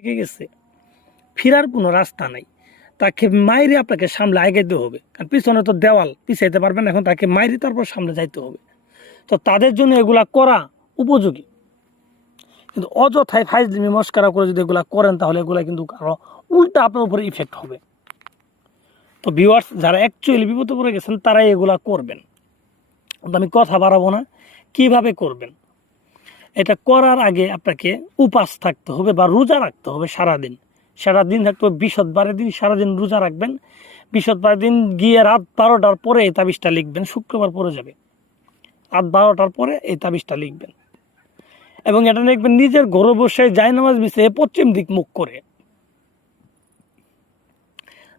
থেকে গেছে, ফেরার কোনো রাস্তা নাই, তাকে মাইরে আপনাকে সামলে আগাইতে হবে, কারণ পিছনে তো দেওয়াল, পিছাইতে পারবেন, এখন তাকে মাইরে তারপর সামনে যাইতে হবে। তো তাদের জন্য এগুলা করা উপযোগী। কিন্তু অযথায় ফাইজলিমি মস্কারা করে যদি এগুলা করেন, তাহলে এগুলা কিন্তু আরো উল্টা আপনার উপরে ইফেক্ট হবে। তো ভিউয়ার্স, যারা অ্যাকচুয়ালি বিপদে পড়ে গেছেন তারাই এগুলা করবেন। আমি কথা বাড়াবো না, কিভাবে করবেন। এটা করার আগে আপনাকে উপাস থাকতে হবে বা রোজা রাখতে হবে সারাদিন থাকতে হবে। বৃহস্পতিবারের দিন সারাদিন রোজা রাখবেন। বৃহস্পতিবার দিন গিয়ে রাত 12টার পরে এই তাবিজটা লিখবেন। শুক্রবার পরে যাবে, রাত 12টার পরে এই তাবিজটা লিখবেন। এবং এটা লিখবেন নিজের ঘরে বসে জায়নামাজ বিছিয়ে পশ্চিম দিক মুখ করে।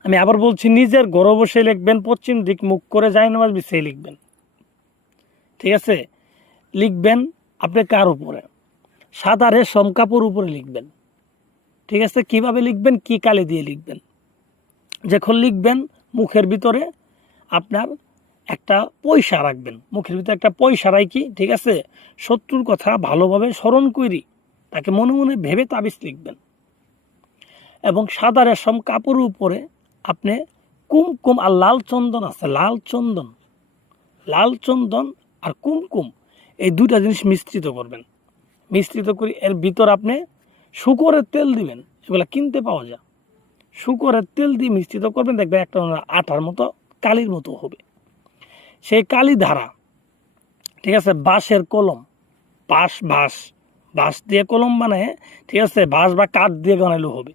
আমি আবার বলছি, নিজের ঘরে বসে লিখবেন, পশ্চিম দিক মুখ করে জায়নামাজ বিছিয়ে লিখবেন। ঠিক আছে? লিখবেন আপনি কার উপরে? সাদা রেশম কাপড় উপরে লিখবেন। ঠিক আছে? কিভাবে লিখবেন, কি কালি দিয়ে লিখবেন? যখন লিখবেন মুখের ভিতরে আপনার একটা পয়সা রাখবেন, মুখের ভিতরে একটা পয়সা রাখি। ঠিক আছে? শত্রুর কথা ভালোভাবে স্মরণ করি, তাকে মনে মনে ভেবে তাবিজ লিখবেন। এবং সাদা রেশম কাপড়ের উপরে আপনি কুমকুম আর লাল চন্দন আছে, লাল চন্দন আর কুমকুম, এই দুইটা জিনিস মিশ্রিত করবেন। মিশ্রিত করে এর ভিতর আপনি শুকরের তেল দিবেন। এগুলো কিনতে পাওয়া যায়। শুকরের তেল দিয়ে মিশ্রিত করবেন, দেখবেন একটা আটার মতো কালির মতো হবে। সেই কালি ধারা, ঠিক আছে, বাঁশের কলম, বাঁশ দিয়ে কলম বানায়, ঠিক আছে, বাঁশ বা কাঠ দিয়ে বানাইলেও হবে।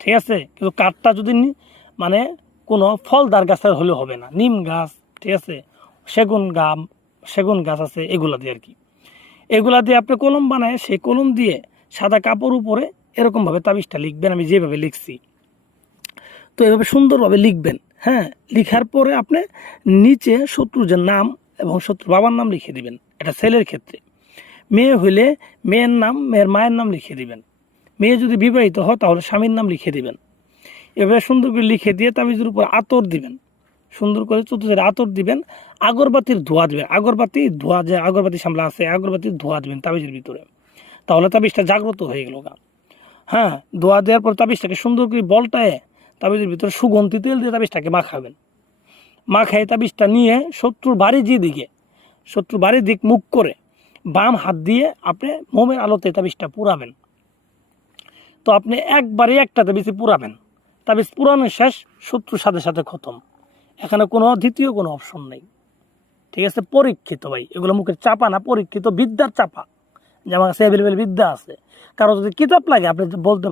ঠিক আছে? কিন্তু কাঠটা যদি মানে কোনো ফলদার গাছের হলেও হবে না, নিম গাছ, ঠিক আছে, সেগুন গাছ আছে, এগুলা দিয়ে আর কি। এগুলা দিয়ে আপনি কলম বানায়, সেই কলম দিয়ে সাদা কাপড় উপরে এরকমভাবে তাবিজটা লিখবেন, আমি যেভাবে লিখছি। তো এভাবে সুন্দরভাবে লিখবেন। হ্যাঁ, লিখার পরে আপনি নিচে শত্রুর যে নাম এবং শত্রু বাবার নাম লিখে দিবেন। এটা ছেলের ক্ষেত্রে। মেয়ে হইলে মেয়ের নাম, মেয়ের মায়ের নাম লিখে দিবেন। মেয়ে যদি বিবাহিত হয় তাহলে স্বামীর নাম লিখে দিবেন। এভাবে সুন্দর করে লিখে দিয়ে তাবিজের উপর আতর দিবেন, সুন্দর করে চতুর্দিকে আতর দিবেন। আগরবাতির ধোঁয়া দিবেন, যে আগরবাতি সামলা আছে, আগরবাতির ধোঁয়া দিবেন তাবিজের ভিতরে। তাহলে তাবিজটা জাগ্রত হয়ে গেল। হ্যাঁ, ধোঁয়া দেওয়ার পর তাবিজটাকে সুন্দর করে বলটায় তাবিজের ভিতরে সুগন্ধি তেল দিয়ে তাবিজটাকে মাখাবেন। মাখাই তাবিজটা নিয়ে শত্রুর বাড়ির দিক মুখ করে বাম হাত দিয়ে আপনি মোমের আলোতে তাবিজটা পুরাবেন। তো আপনি একবারে একটা তাবিজে পুরাবেন। তাবিজ পুরানো শেষ, শত্রুর সাথে খতম। এখানে কোনো দ্বিতীয় কোনো অপশন নেই। ঠিক আছে? পরীক্ষিত ভাই, এগুলো মুখের চাপা না, পরীক্ষিত বিদ্যার চাপা। যে আমার কাছে অ্যাভেলেবেল বিদ্যা আছে। কারো যদি কিতাব লাগে আপনি বলতে